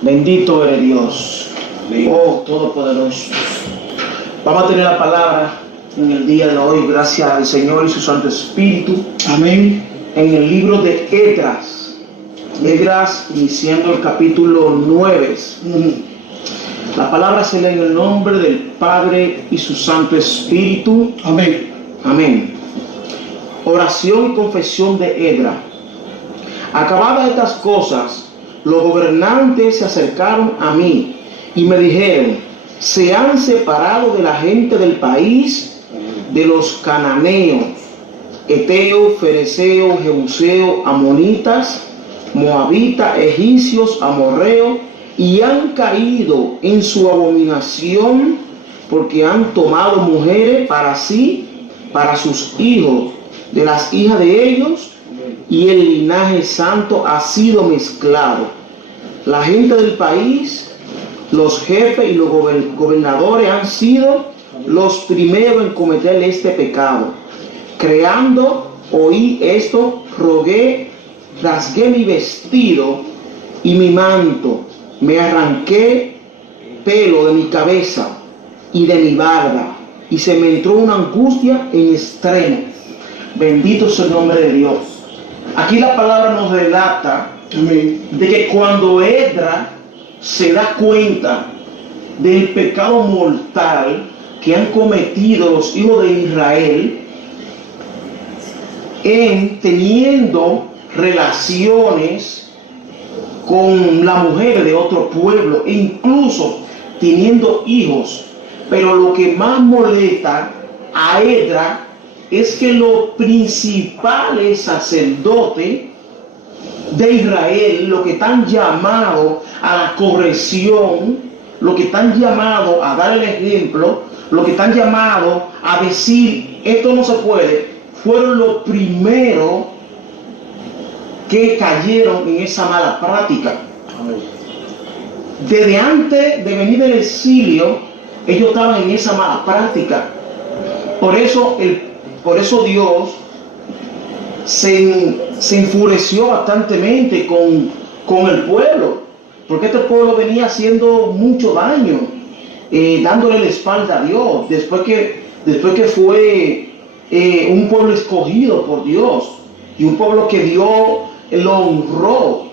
Bendito eres Dios, oh Todopoderoso. Vamos a tener la palabra en el día de hoy, gracias al Señor y su Santo Espíritu. Amén. En el libro de Esdras, iniciando el capítulo 9. La palabra se lee en el nombre del Padre y su Santo Espíritu. Amén. Amén. Oración y confesión de Esdras. Acabadas estas cosas, los gobernantes se acercaron a mí y me dijeron: se han separado de la gente del país, de los cananeos, heteos, fereceos, jebuseos, amonitas, moabitas, egipcios, amorreos, y han caído en su abominación, porque han tomado mujeres para sí, para sus hijos, de las hijas de ellos, y el linaje santo ha sido mezclado. La gente del país, los jefes y los gobernadores han sido los primeros en cometer este pecado. Creando, oí esto, rogué, rasgué mi vestido y mi manto, me arranqué pelo de mi cabeza y de mi barba, y se me entró una angustia en extremo. Bendito sea el nombre de Dios. Aquí la palabra nos relata de que cuando Esdras se da cuenta del pecado mortal que han cometido los hijos de Israel en teniendo relaciones con la mujer de otro pueblo, e incluso teniendo hijos. Pero lo que más molesta a Esdras es que los principales sacerdotes de Israel, los que están llamados a la corrección, los que están llamados a dar el ejemplo, los que están llamados a decir esto no se puede, fueron los primeros que cayeron en esa mala práctica. Desde antes de venir del exilio, ellos estaban en esa mala práctica. Por eso Dios se enfureció bastantemente con el pueblo, porque este pueblo venía haciendo mucho daño, dándole la espalda a Dios, después que fue un pueblo escogido por Dios, y un pueblo que Dios lo honró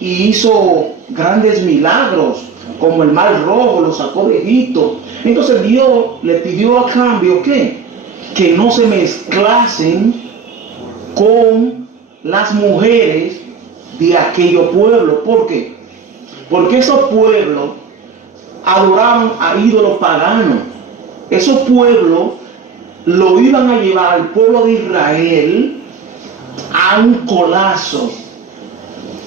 y hizo grandes milagros, como el mar rojo, lo sacó de Egipto. Entonces Dios le pidió a cambio que no se mezclasen con las mujeres de aquellos pueblos. ¿Por qué? Porque esos pueblos adoraban a ídolos paganos. Esos pueblos lo iban a llevar al pueblo de Israel a un colapso.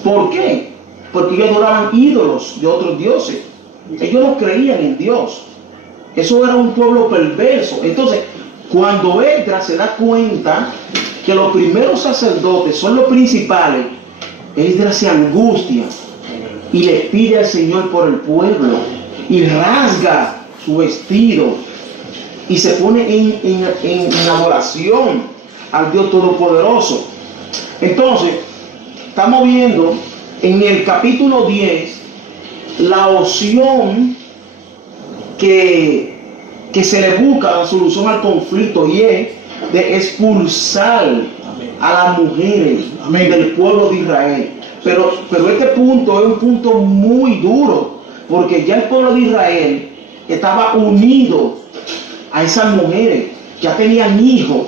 ¿Por qué? Porque ellos adoraban ídolos de otros dioses. Ellos no creían en Dios. Eso era un pueblo perverso. Entonces, cuando Esdras se da cuenta que los primeros sacerdotes son los principales, Esdras se angustia y le pide al Señor por el pueblo, y rasga su vestido y se pone en adoración al Dios Todopoderoso. Entonces, estamos viendo en el capítulo 10 la opción que se le busca la solución al conflicto, y es de expulsar a las mujeres del pueblo de Israel. Pero este punto es un punto muy duro, porque ya el pueblo de Israel estaba unido a esas mujeres, ya tenían hijos,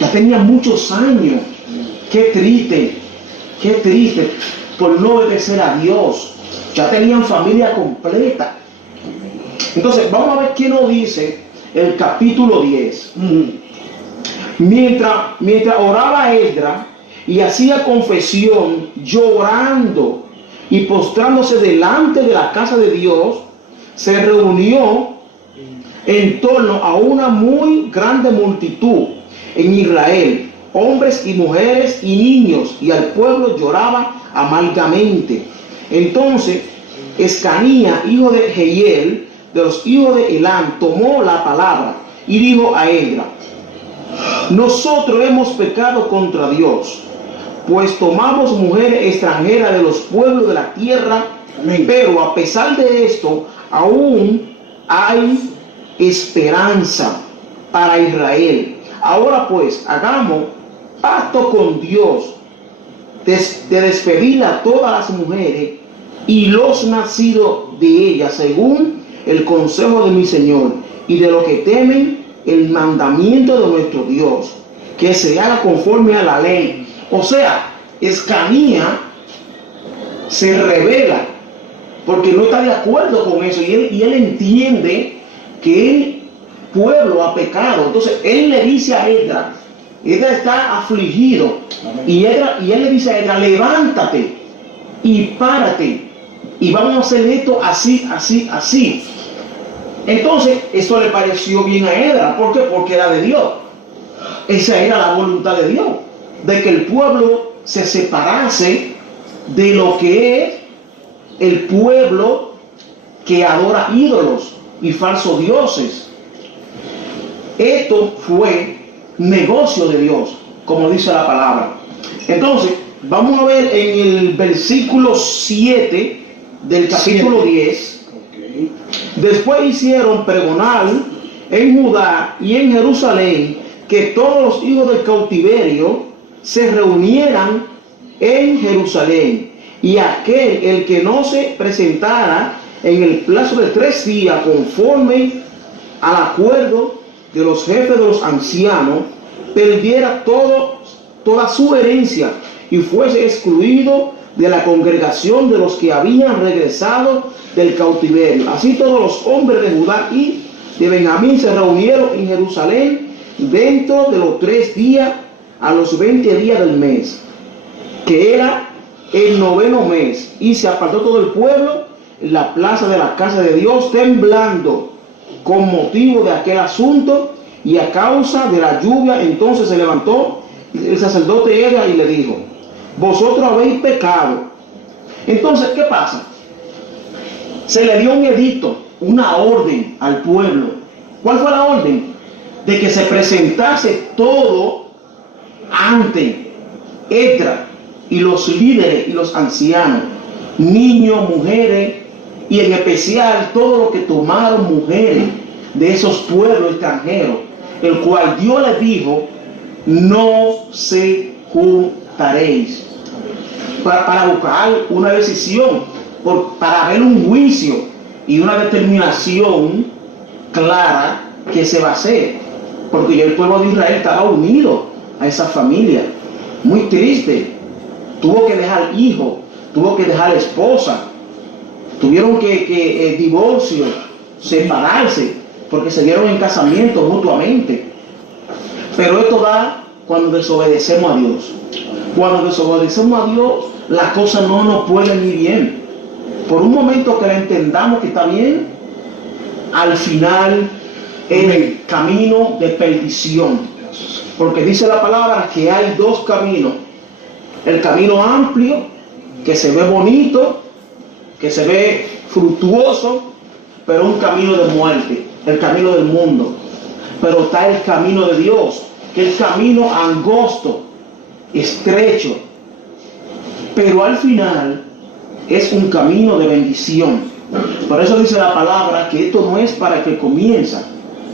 ya tenían muchos años. Qué triste por no obedecer a Dios. Ya tenían familia completa. Entonces, vamos a ver qué nos dice el capítulo 10. Mientras oraba Esdras y hacía confesión, llorando y postrándose delante de la casa de Dios, se reunió en torno a una muy grande multitud en Israel, hombres y mujeres y niños, y al pueblo lloraba amargamente. Entonces Escanía, hijo de Jehiel, de los hijos de Elam, tomó la palabra y dijo a Esdras: nosotros hemos pecado contra Dios, pues tomamos mujeres extranjeras de los pueblos de la tierra. Amén. Pero a pesar de esto, aún hay esperanza para Israel. Ahora pues, hagamos pacto con Dios de despedir a todas las mujeres y los nacidos de ellas, según el consejo de mi Señor, y de los que temen el mandamiento de nuestro Dios, que se haga conforme a la ley. O sea, Escanía se revela porque no está de acuerdo con eso, y él entiende que el pueblo ha pecado. Entonces él le dice a Esdras está afligido, y él le dice a Esdras: levántate y párate y vamos a hacer esto así, así, así. Entonces esto le pareció bien a Esdras. ¿Por qué? Porque era de Dios. Esa era la voluntad de Dios, de que el pueblo se separase de lo que es el pueblo que adora ídolos y falsos dioses. Esto fue negocio de Dios, como dice la palabra. Entonces, vamos a ver en el versículo 7 del capítulo 10. Okay. Después hicieron pregonar en Judá y en Jerusalén que todos los hijos del cautiverio se reunieran en Jerusalén, y aquel el que no se presentara en el plazo de 3 días conforme al acuerdo de los jefes de los ancianos, perdiera toda su herencia y fuese excluido de la congregación de los que habían regresado del cautiverio. Así todos los hombres de Judá y de Benjamín se reunieron en Jerusalén dentro de los 3 días a los 20 días del mes, que era el 9º mes, y se apartó todo el pueblo en la plaza de la casa de Dios, temblando con motivo de aquel asunto y a causa de la lluvia. Entonces se levantó el sacerdote Esdras y le dijo: vosotros habéis pecado. Entonces, ¿qué pasa? Se le dio un edicto, una orden al pueblo. ¿Cuál fue la orden? De que se presentase todo ante Esdras y los líderes y los ancianos, niños, mujeres, y en especial todos los que tomaron mujeres de esos pueblos extranjeros, el cual Dios les dijo: no se juntaréis, para buscar una decisión, para ver un juicio y una determinación clara que se va a hacer, porque ya el pueblo de Israel estaba unido a esa familia. Muy triste. Tuvo que dejar hijos, tuvo que dejar esposa, tuvieron que divorcio, separarse, porque se dieron en casamiento mutuamente. Pero esto da cuando desobedecemos a Dios. Cuando desobedecemos a Dios, la cosa no nos puede ir bien. Por un momento que la entendamos que está bien, al final es el camino de perdición. Porque dice la palabra que hay 2 caminos. El camino amplio, que se ve bonito, que se ve fructuoso, pero un camino de muerte, el camino del mundo. Pero está el camino de Dios, que es el camino angosto, estrecho, pero al final es un camino de bendición. Por eso dice la palabra que esto no es para el que comienza,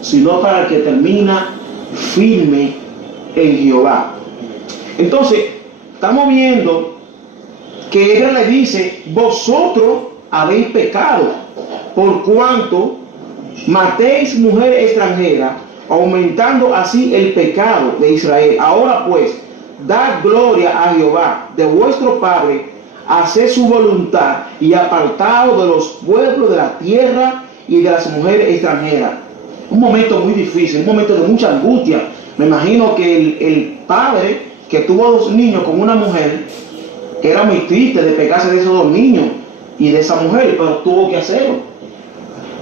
sino para el que termina firme en Jehová. Entonces, estamos viendo que ella le dice: vosotros habéis pecado, por cuanto matéis mujeres extranjeras, aumentando así el pecado de Israel. Ahora pues, dad gloria a Jehová de vuestro Padre, haced su voluntad y apartaos de los pueblos de la tierra y de las mujeres extranjeras. Un momento muy difícil, un momento de mucha angustia. Me imagino que el padre que tuvo 2 niños con una mujer era muy triste de pegarse de esos 2 niños y de esa mujer, pero tuvo que hacerlo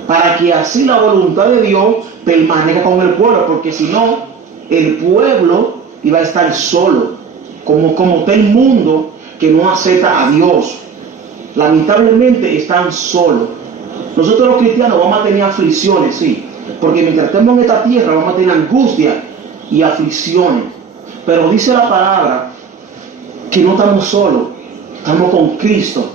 para que así la voluntad de Dios permanezca con el pueblo, porque si no, el pueblo iba a estar solo, como está el mundo que no acepta a Dios. Lamentablemente están solos. Nosotros los cristianos vamos a tener aflicciones, sí, porque mientras estemos en esta tierra vamos a tener angustia y aflicciones. Pero dice la palabra que no estamos solos, estamos con Cristo.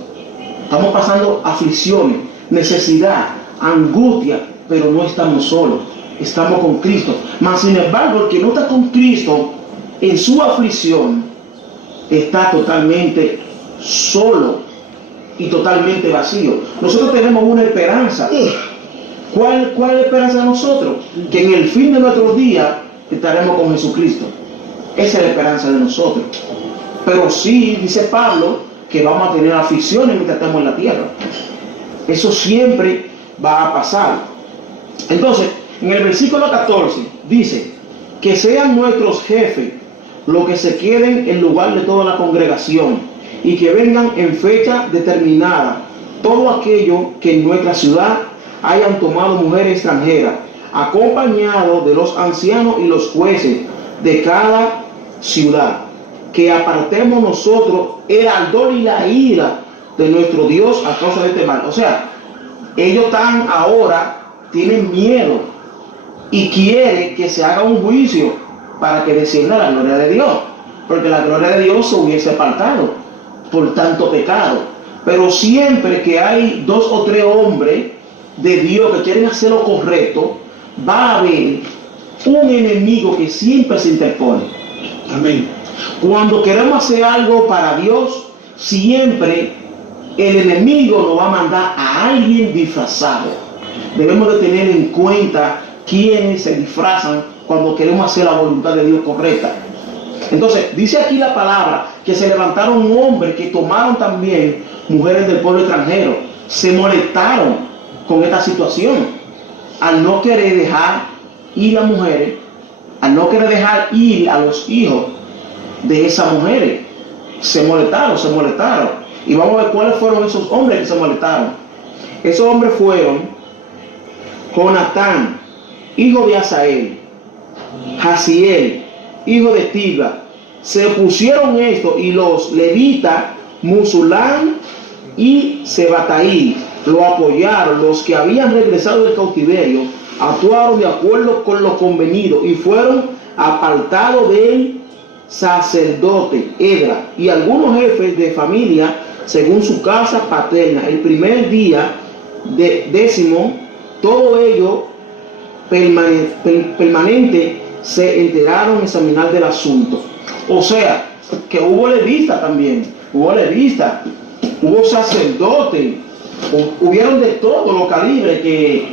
Estamos pasando aflicciones, necesidad, angustia, pero no estamos solos, estamos con Cristo. Mas sin embargo, el que no está con Cristo en su aflicción está totalmente solo y totalmente vacío. Nosotros tenemos una esperanza. ¿Cuál es la esperanza de nosotros? Que en el fin de nuestros días estaremos con Jesucristo. Esa es la esperanza de nosotros. Pero sí, dice Pablo, que vamos a tener aflicciones mientras estemos en la tierra. Eso siempre va a pasar. Entonces, en el versículo 14 dice, que sean nuestros jefes los que se queden en lugar de toda la congregación y que vengan en fecha determinada todo aquello que en nuestra ciudad hayan tomado mujeres extranjeras, acompañados de los ancianos y los jueces de cada ciudad, que apartemos nosotros el ardor y la ira de nuestro Dios a causa de este mal. O sea, ellos están ahora, tienen miedo y quieren que se haga un juicio para que descienda la gloria de Dios, porque la gloria de Dios se hubiese apartado por tanto pecado. Pero siempre que hay 2 o 3 hombres de Dios que quieren hacer lo correcto, va a haber un enemigo que siempre se interpone. Amén. Cuando queremos hacer algo para Dios, siempre el enemigo nos va a mandar a alguien disfrazado. Debemos de tener en cuenta quiénes se disfrazan cuando queremos hacer la voluntad de Dios correcta. Entonces, dice aquí la palabra que se levantaron hombres que tomaron también mujeres del pueblo extranjero. Se molestaron con esta situación. Al no querer dejar ir a mujeres, al no querer dejar ir a los hijos de esas mujeres, se molestaron. Y vamos a ver cuáles fueron esos hombres que se molestaron. Esos hombres fueron Jonatán, hijo de Asael, Jaziel, hijo de Tibla. Se opusieron esto, y los levitas Musulán y Sebataí lo apoyaron. Los que habían regresado del cautiverio actuaron de acuerdo con lo convenido y fueron apartados del sacerdote Edra y algunos jefes de familia según su casa paterna. El primer día décimo, todo ello permanente se enteraron a examinar del asunto. O sea, que hubo levitas también, hubo sacerdotes, hubieron de todos los calibres que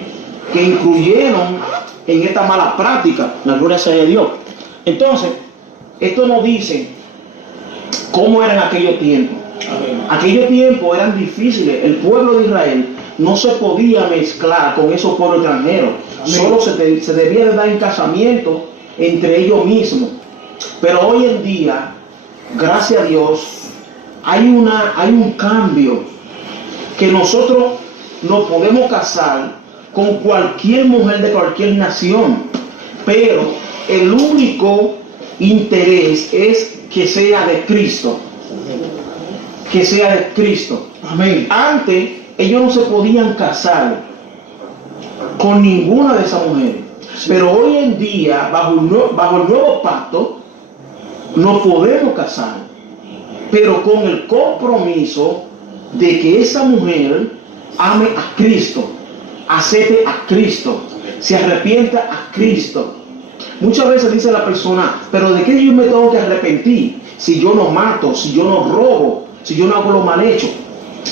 incluyeron en esta mala práctica. La gloria sea de Dios. Entonces, esto nos dice cómo eran aquellos tiempos. Aquellos tiempos eran difíciles. El pueblo de Israel no se podía mezclar con esos pueblos extranjeros. Solo se debía de dar en casamiento entre ellos mismos. Pero hoy en día, gracias a Dios, hay un cambio, que nosotros nos podemos casar con cualquier mujer de cualquier nación, pero el único interés es que sea de Cristo. Que sea de Cristo. Amén. Antes ellos no se podían casar con ninguna de esas mujeres, pero hoy en día, bajo el nuevo pacto, nos podemos casar, pero con el compromiso de que esa mujer ame a Cristo, acepte a Cristo, se arrepienta a Cristo. Muchas veces dice la persona, pero ¿de qué yo me tengo que arrepentir? Si yo no mato, si yo no robo, si yo no hago lo mal hecho.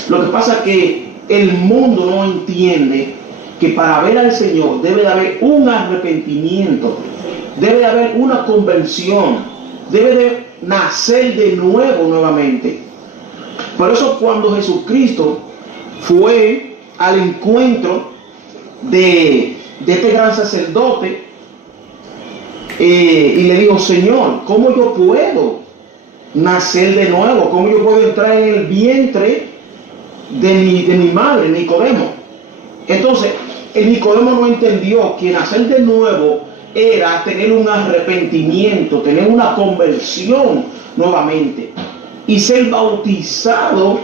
Lo que pasa es que el mundo no entiende que para ver al Señor debe de haber un arrepentimiento, debe de haber una conversión, debe de nacer de nuevo nuevamente. Por eso cuando Jesucristo fue al encuentro de este gran sacerdote y le dijo, Señor, ¿cómo yo puedo nacer de nuevo? ¿Cómo yo puedo entrar en el vientre de mi madre, Nicodemo? Entonces, el Nicodemo no entendió que nacer de nuevo era tener un arrepentimiento, tener una conversión nuevamente y ser bautizado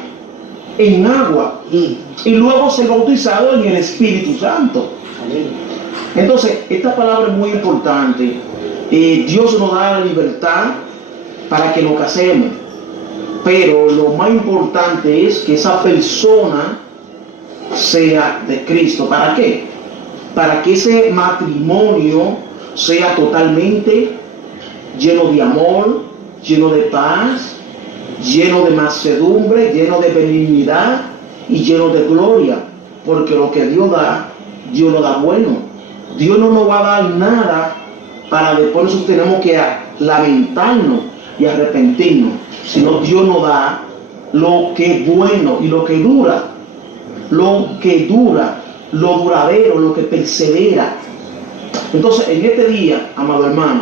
en agua y luego ser bautizado en el Espíritu Santo. Entonces, esta palabra es muy importante. Dios nos da la libertad para que nos casemos, Pero lo más importante es que esa persona sea de Cristo. ¿Para qué? Para que ese matrimonio sea totalmente lleno de amor, lleno de paz, lleno de mansedumbre, lleno de benignidad y lleno de gloria. Porque lo que Dios da, Dios lo da bueno. Dios no nos va a dar nada para después nosotros tenemos que lamentarnos y arrepentirnos, sino Dios nos da lo que es bueno y lo que dura, lo duradero, lo que persevera. Entonces, en este día, amado hermano,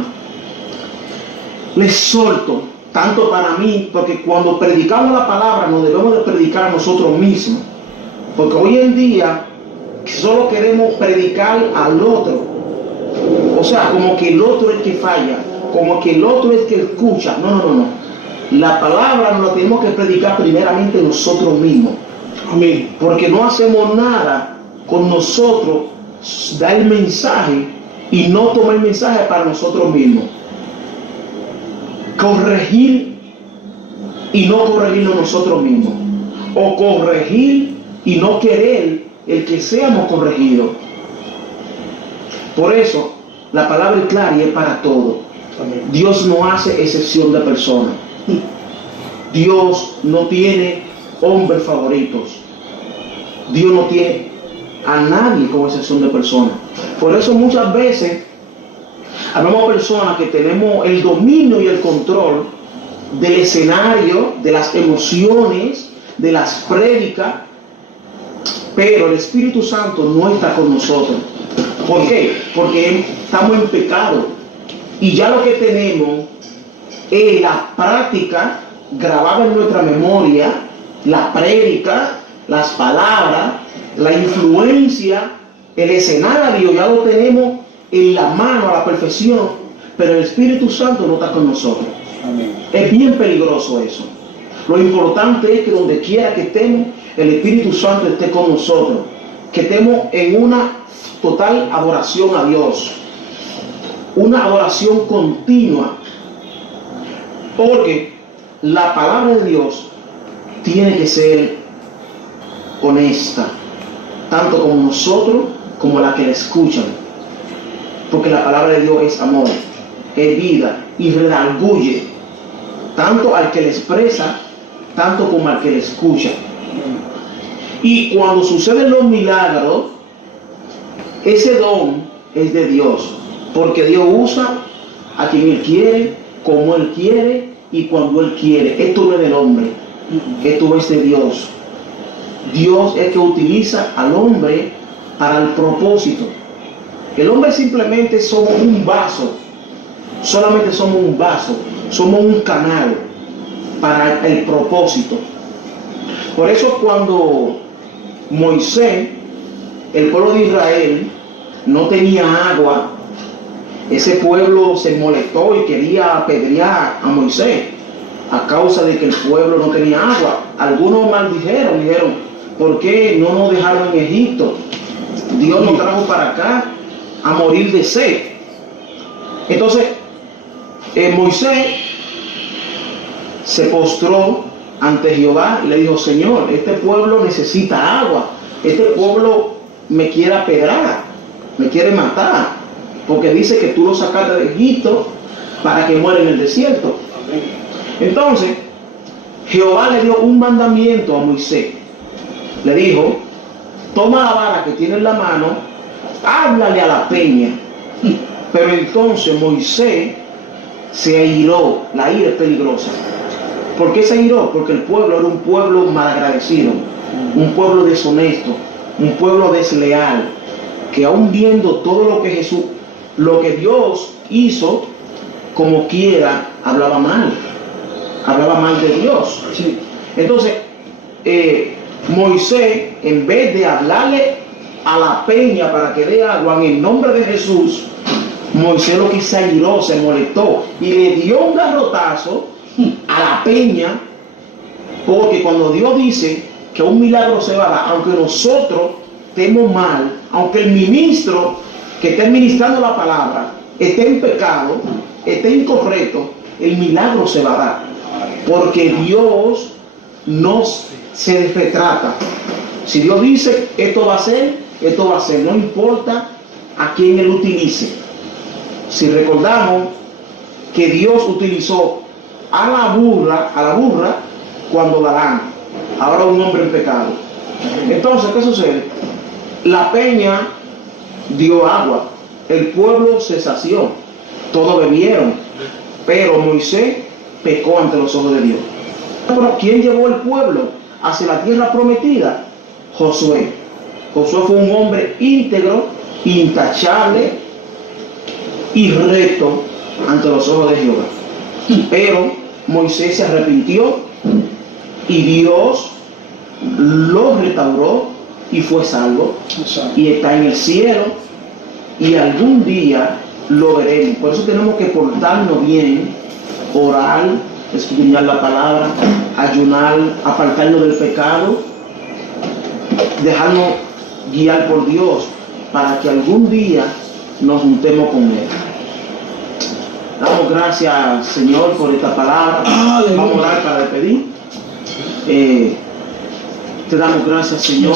les exhorto, tanto para mí, porque cuando predicamos la palabra nos debemos de predicar nosotros mismos, porque hoy en día solo queremos predicar al otro, o sea, como que el otro es el que falla, como que el otro es el que escucha. No. La palabra nos la tenemos que predicar primeramente nosotros mismos. Amén. Porque no hacemos nada con nosotros, da el mensaje y no toma el mensaje para nosotros mismos. Corregir y no corregirlo nosotros mismos. O corregir y no querer el que seamos corregidos. Por eso, la palabra es clara y es para todo. Amén. Dios no hace excepción de personas. Dios no tiene hombres favoritos. Dios no tiene a nadie como excepción de personas. Por eso muchas veces habemos personas que tenemos el dominio y el control del escenario, de las emociones, de las prédicas, pero el Espíritu Santo no está con nosotros. ¿Por qué? Porque estamos en pecado y ya lo que tenemos es la práctica grabada en nuestra memoria, la prédica, las palabras, la influencia, el escenario ya lo tenemos en la mano a la perfección, pero el Espíritu Santo no está con nosotros. Amén. Es bien peligroso eso. Lo importante es que donde quiera que estemos, el Espíritu Santo esté con nosotros, que estemos en una total adoración a Dios, una adoración continua, porque la palabra de Dios tiene que ser honesta, tanto con nosotros como la que la escuchan, porque la palabra de Dios es amor, es vida y redarguye tanto al que le expresa, tanto como al que le escucha. Y cuando suceden los milagros, ese don es de Dios, porque Dios usa a quien Él quiere, como Él quiere y cuando Él quiere. Esto no es del hombre, esto es de Dios. Dios es que utiliza al hombre para el propósito. El hombre simplemente somos un vaso, solamente somos un vaso, somos un canal para el propósito. Por eso cuando Moisés, el pueblo de Israel, no tenía agua, ese pueblo se molestó y quería apedrear a Moisés a causa de que el pueblo no tenía agua. Algunos maldijeron, dijeron, ¿por qué no nos dejaron en Egipto? Dios nos trajo para acá a morir de sed. Entonces Moisés se postró ante Jehová y le dijo, Señor, este pueblo necesita agua, este pueblo me quiere apedrear, me quiere matar, porque dice que tú lo sacaste de Egipto para que muera en el desierto. Entonces Jehová le dio un mandamiento a Moisés. Le dijo, toma la vara que tiene en la mano, háblale a la peña. Pero entonces Moisés se airó. La ira es peligrosa. ¿Por qué se airó? Porque el pueblo era un pueblo malagradecido, un pueblo deshonesto, un pueblo desleal, que aún viendo todo lo que Dios hizo, como quiera, hablaba mal de Dios. Entonces Moisés, en vez de hablarle a la peña para que dé agua en el nombre de Jesús, Moisés lo que se airó, se molestó y le dio un garrotazo a la peña, porque cuando Dios dice que un milagro se va a dar, aunque nosotros estemos mal, aunque el ministro que esté ministrando la palabra esté en pecado, esté incorrecto, el milagro se va a dar. porque Dios no se retrata. Si Dios dice esto va a ser, esto va a ser, no importa a quién Él utilice. Si recordamos que Dios utilizó a la burra cuando Balaam, ahora un hombre en pecado. Entonces, ¿qué sucede? La peña dio agua, el pueblo se sació, todos bebieron, pero Moisés pecó ante los ojos de Dios. Pero ¿quién llevó el pueblo hacia la tierra prometida? Josué. Josué fue un hombre íntegro, intachable y recto ante los ojos de Jehová. Pero Moisés se arrepintió y Dios lo restauró y fue salvo y está en el cielo y algún día lo veremos. Por eso tenemos que portarnos bien, orar, escudriñar la palabra, ayunar, apartarnos del pecado, dejarnos guiar por Dios para que algún día nos juntemos con Él. Damos gracias, Señor, por esta palabra. Vamos a orar para despedir. Te damos gracias, Señor,